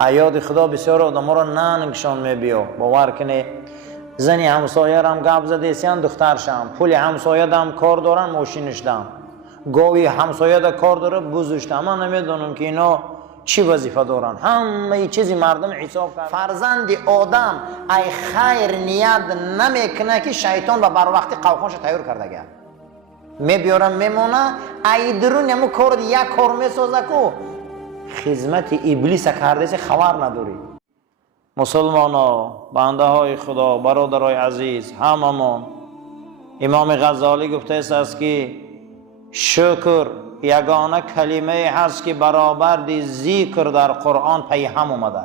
ایاد خدا بسیار آدم را ننگشان میبیا. باور کنه زنی همسایه هم گپ زده سیان دخترشم، پول همسایه هم کار دارن ماشینش دم، گاوی همسایه دا کار داره بزشتم. من نمیدونم که اینا چی وظیفه دارن، همه چیزی مردم حساب کرد. فرزند آدم ای خیر نیت نمیکنه که شیطان را بر وقتی قوقانش تیار کرده گه میبیارم میمونه، ای درون همون کار یک کار میسازه که خدمت ابلیس کرده سی خبر نداری. مسلمان ها، بنده های خدا، برادرای عزیز، هممون امام غزالی گفته است که شکر یگانه کلمه هست که برابر دی ذکر در قرآن پی هم اومده.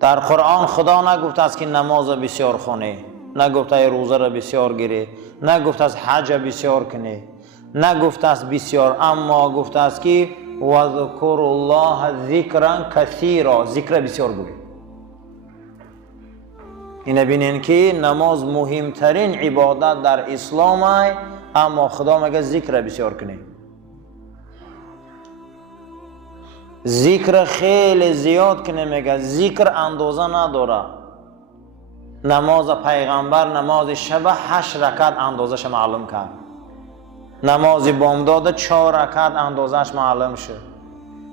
در قرآن خدا نگفته است که نماز بسیار خونه، نگفته روزه را بسیار گیری، نگفته است حج بسیار کنی، نگفته است بسیار، اما گفته است که وذکر الله ذکرا کثیرا، ذکر بسیار گوی. این بینین که نماز مهمترین عبادت در اسلام است، اما خدا میگه ذکر بسیار کنی. ذکر خیلی زیاد کنی، میگه ذکر اندازه نداره. نماز پیغمبر نماز شب 8 رکعت اندازش معلوم کرد، نماز بامداد 4 رکعت اندازش معلوم شد،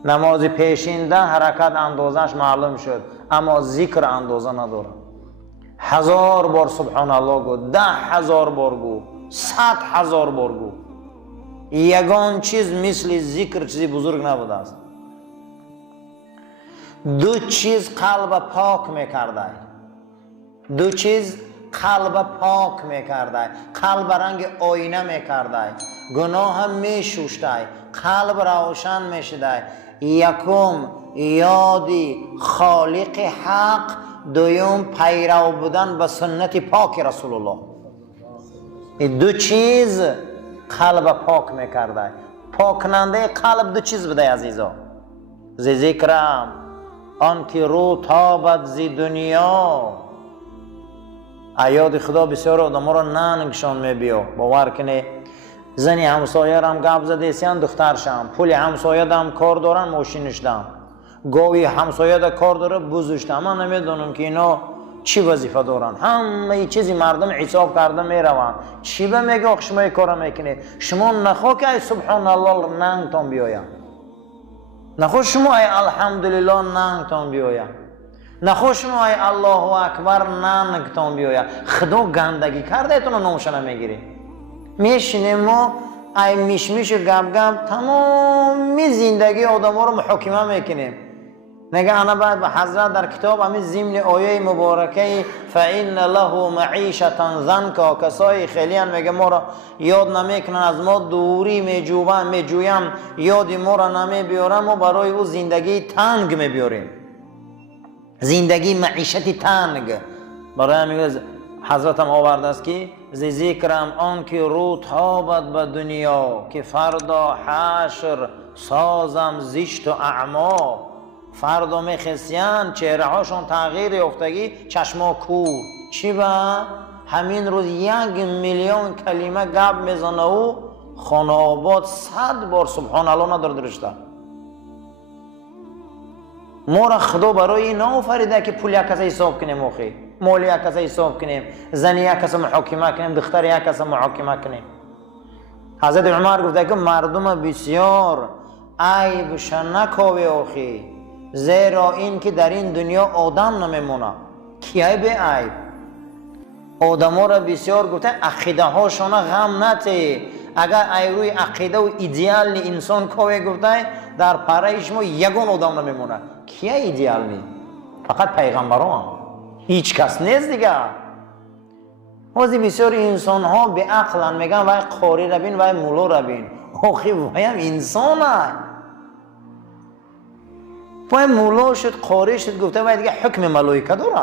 نماز پیشین 10 رکعت اندازش معلوم شد، اما ذکر اندازه نداره. 1000 بار سبحان الله گو، 10,000 بار گو، 100,000 بار گو. یگان چیز مثل ذکر چیزی بزرگ نبوده است. دو چیز قلب پاک میکرده، دو چیز قلب پاک میکرده، قلب رنگ آینه میکرده، گناه هم میشوشته، قلب روشن میشده. یکم یادی خالق حق، دویم پیرو بودن به سنت پاک رسول الله. این دو چیز قلب پاک میکرده. پاک کننده قلب دو چیز بده عزیزا. ذکرم آن که رو تابد زی دنیا. ایاد خدا بسیار آدم را ننگشان میبیا. باور کنه زنی همسایه هم گپ زده سیان دخترشم، پول همسایه هم کار دارن ماشینش دم، گاوی همسایه دا کار داره بزشتم. من نمیدونم که اینا چی وظیفه دارن، همه چیزی مردم حساب کرده میرون. چی به میگه آخ شما کار میکنه؟ شما نخوا که ای سبحان الله ننگتان بیاید، نخوا شما ای الحمدلله ننگتان بیاید، نخوا شما ای الله اکبر ننگتان بیاید. خدا گندگی کرده ایتون نامش نمیگیری. میشینیم ما ای میشمیش و گپ گپ تمام زندگی آدم ها رو محاکمه میکنیم. نگه انا باید به حضرت در کتاب همین ضمن آیه مبارکه فإن له معیشة ضنکا، کسای خیلی هم میگه ما را یاد نمیکنن، از ما دوری میجویم، یاد ما را نمیبیارن، ما برای او زندگی تنگ میبیاریم، زندگی معیشتی تنگ. برای همین حضرت هم آورده است که ذکرم آن که رو تابد به دنیا، که فردا حشر سازم زشت و اعما. فردا میخسیان چهره هاشون تغییر یافتگی، چشما کور. چی با همین روز 1,000,000 کلمه گپ میزنه و خانه آباد 100 بار سبحان الله نداره درشته. ما را خدا برای این آفریده که پول یک کس حساب کنیم، آخی مال یک کس حساب کنیم، زن یک کس محاکمه کنیم، دختر یک کس محاکمه کنیم. حضرت عمر گفته که مردم بسیار عیبش نکاوی آخی، زیرا این که در این دنیا آدم نمیمونه. کیه به عیب؟ آدم ها را بسیار گفته عقیده هاشون غم نته. اگر ای روی عقیده و ایدئال انسان کاوی گفته در پرایش ما یگان آدم نمیمونه. کیه ایدئال نی؟ فقط پیغمبران، هیچ کس نیست دیگه. واسه بسیار انسان ها به عقلن میگن وای قاری را بین، وای مولا را بین. آخی وای هم انسان هست. وای مولا شد، قاری شد، گفته وای دیگه حکم ملائکه داره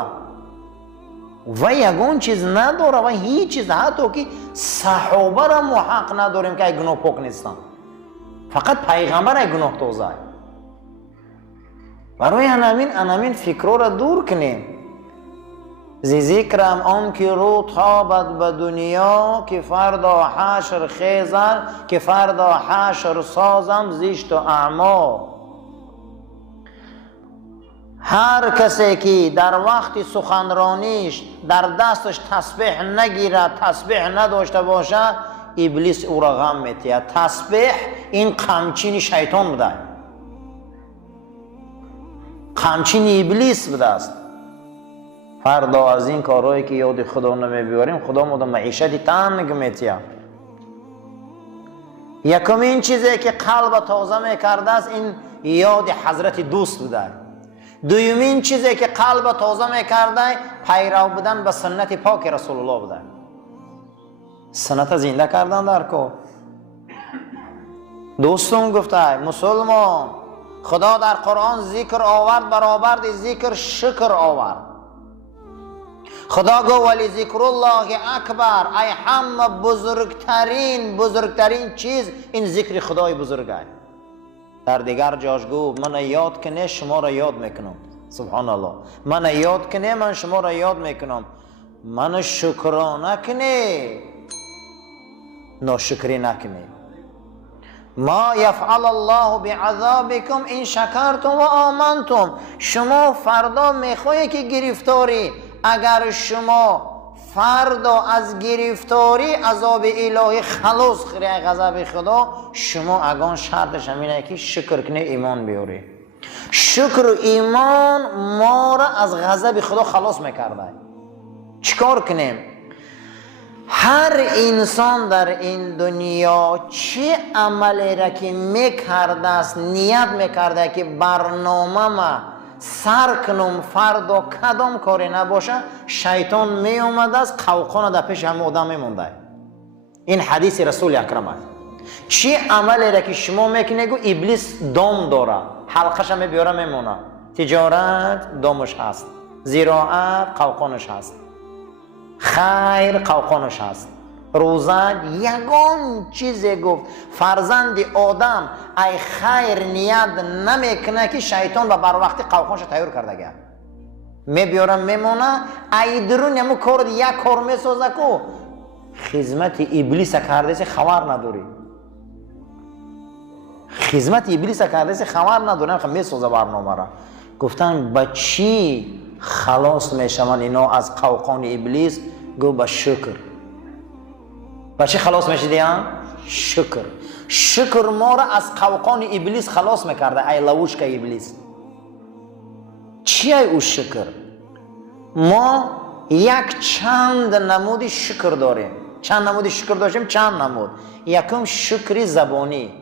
و یگان چیز نداره و هیچ چیز. حتی که صحابه را ما حق نداریم که ای گناه پاک نیستن، فقط پیغمبر ای گناه تازه. برای همین فکر را دور کنیم. ذکرم آن که رو تابد به دنیا، که فردا حشر خیزر، که فردا حشر سازم زشت و اعما. هر کسی که در وقت سخنرانیش در دستش تسبیح نگیرد، تسبیح نداشته باشد، ابلیس او را غم میتید. تسبیح این قمچین شیطان بوده، قمچین ابلیس بوده است. فردا از این کارهایی که یاد خدا نمیبیاریم، خدا ما معیشت تنگ میتید. یکمین چیزی که قلب تازه میکرده است این یاد حضرت دوست بوده. دویمین چیزی که قلب تازه میکرده پیرو بودن به سنت پاک رسول الله بوده. سنت زنده کردن در کو. دوستم گفته مسلمان خدا در قرآن ذکر آورد، برآورد ذکر شکر آورد. خدا گو ولی ذکر الله اکبر، ای همه بزرگترین چیز این ذکر خدای بزرگه. در دیگر جاش گو من یاد کنه شما را یاد میکنم. سبحان الله. من یاد کنه من شما را یاد میکنم. من شکرانه کنه ناشکری نکنه. ما یفعل الله بعذابکم ان شکرتم و آمنتم. شما فردا میخوایی که گرفتاری، اگر شما فردا از گرفتاری عذاب الهی خلاص خیری غضب خدا، شما اگان شرطش همینه که شکر کنه ایمان بیاری. شکر و ایمان ما را از غضب خدا خلاص میکرده. چیکار کنیم؟ هر انسان در این دنیا چه عملی را که میکرده است، نیت میکرده که برنامه ما سر کنم فردا کدام کاری نباشه، شیطان می اومده است قوقان در پیش همه آدم میمونده. این حدیث رسول اکرم است. چه عملی را که شما میکنه گو ابلیس دام داره، حلقش هم بیاره میمونه. تجارت دامش هست، زراعت قوقانش هست، خیر قوقانش هست، روزه یگان چیزی گفت فرزند آدم ای خیر نیت نمیکنه که شیطان و بر وقتی قوقانش تیار کرده گه میبیارم میمونه. ای درون همون کار یک کار میسازه که خدمت ابلیس کرده سی خبر نداری. خدمت ابلیس کرده سی خبر نداری، میسازه برنامه را. گفتن با چی خلاص میشون اینا از قوقان ابلیس؟ گو با شکر. با چی خلاص میشدیم؟ شکر. شکر ما را از قوقان ابلیس خلاص میکرده. ای لوش که ابلیس چیه او شکر؟ ما یک چند نمود شکر داریم. چند نمود شکر داشتیم؟ چند نمود. یکم شکر زبانی،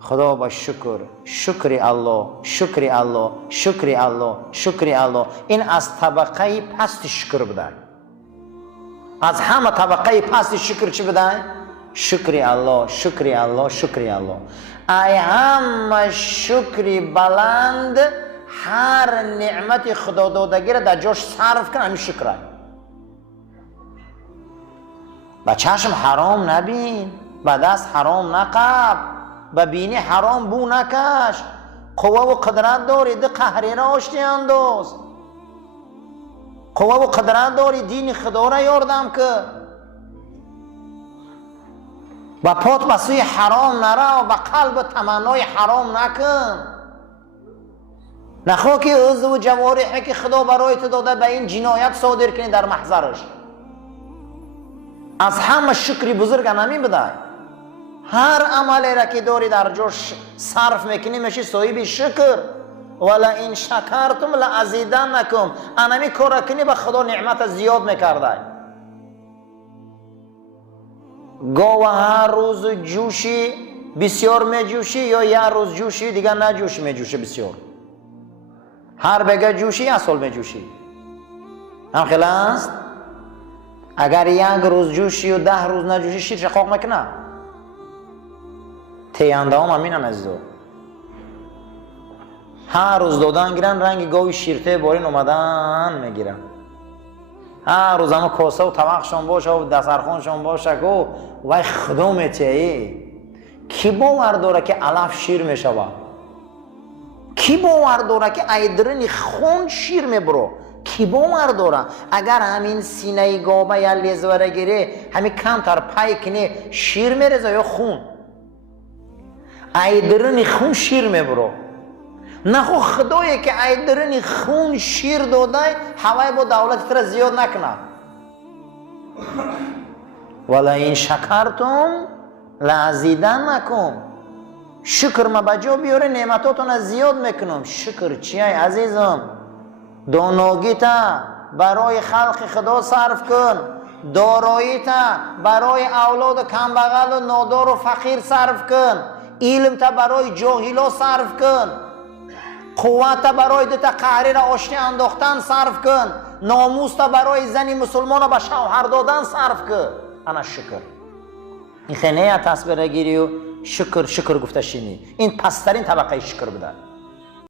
خدا با شکر، شکر الله، شکر الله، شکر الله، شکر الله. این از طبقه پست شکر بوده. از همه طبقه پست شکر چی بوده؟ شکر الله، شکر الله، شکر الله. ای همه شکر بلند هر نعمت خدا دادگی را در جاش صرف کن، همین شکره. با چشم حرام نبین، با دست حرام نقب، با بینی حرام بو نکش. قوه و قدرت داری ده قهری را آشتی انداز. قوه و قدرت داری دین خدا را یاردم که. با پات بسوی حرام نرو، با قلب تمنای حرام نکن. نخواه که عضو و جوارحی که خدا برایت داده به این جنایت صادر کنی در محضرش. از همه شکری بزرگ نمی بده. هر عملی را که داری در جاش صرف میکنی میشی صاحب شکر. ولا این شکرتم لازیدنکم. انمی کار کنی به خدا نعمت زیاد میکرده. گاو هر روز جوشی بسیار میجوشی یا یه روز جوشی دیگه نجوشی میجوشی بسیار. هر بگه جوشی یه سال میجوشی. هم خیلی است؟ اگر یک روز جوشی و 10 روز نجوشی شیر شقاق میکنه. تینده هم همین هم از دو. هر روز دادن گیرن رنگ گاوی شیرته بارین اومدن میگیرن. هر روز همه کاسه و طبقشان باشه و دسترخوانشان باشه که وای خدا میتیه. کی باور داره که علف شیر میشوه؟ کی باور داره که ایدرنی خون شیر میبرو؟ کی باور داره اگر همین سینه گاوه یا لیزوره گیره همین کمتر پای کنه شیر میرزه یا خون؟ ایدرنی خون شیر میبرو. نخو خدایی که ایدرنی خون شیر داده هوای با دولت تر زیاد نکنه. ولا این شکرتم لازیدنکم. شکر ما بجا بیاره نعمتاتون زیاد میکنم. شکر چیه عزیزم؟ داناگیتا برای خلق خدا صرف کن، داراییتا برای اولاد کمبغل و نادار و فقیر صرف کن، علمتا برای جاهلا صرف کن، قوتا برای دتا قهری را آشتی انداختن صرف کن، ناموستا برای زنی مسلمان را به شوهر دادن صرف کن. انا شکر. این خیلی تصویر گیری و شکر گفته شینی. این پسترین طبقه شکر بده.